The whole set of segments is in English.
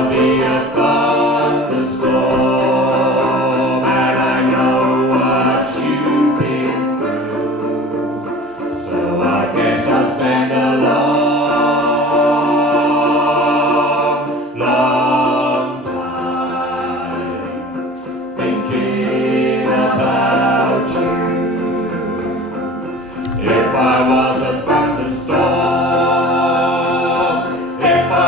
can be a thunderstorm, and I know what you've been through. So I guess I'll spend a long, long time thinking about you. If I was a thunderstorm, if I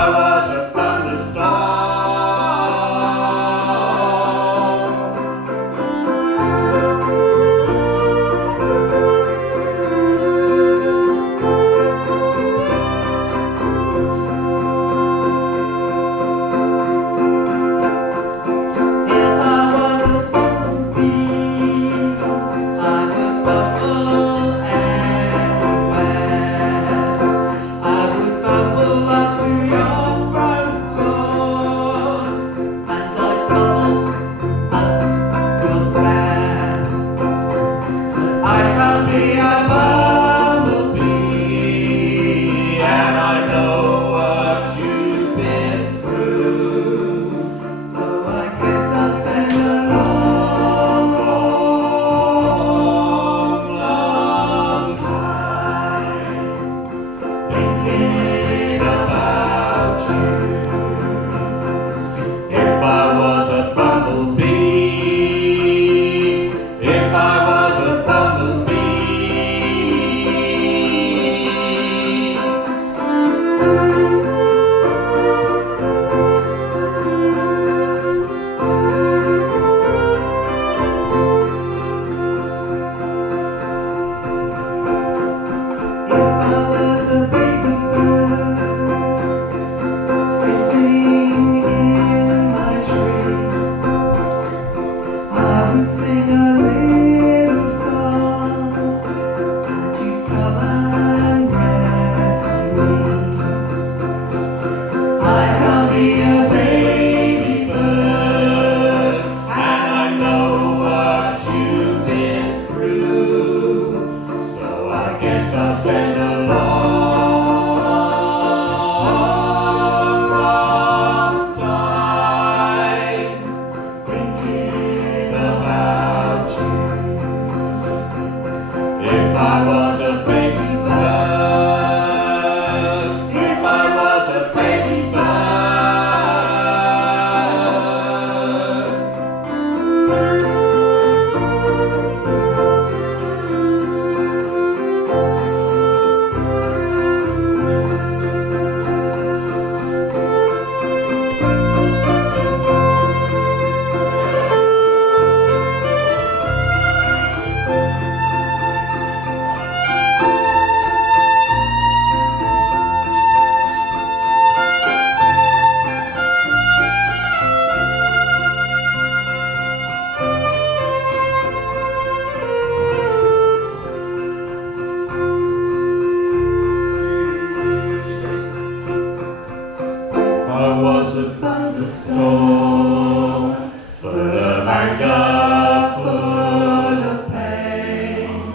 was a thunderstorm, full of anger, full of pain,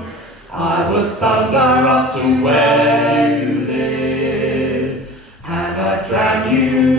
I would thunder up to where you live, and I'd drown you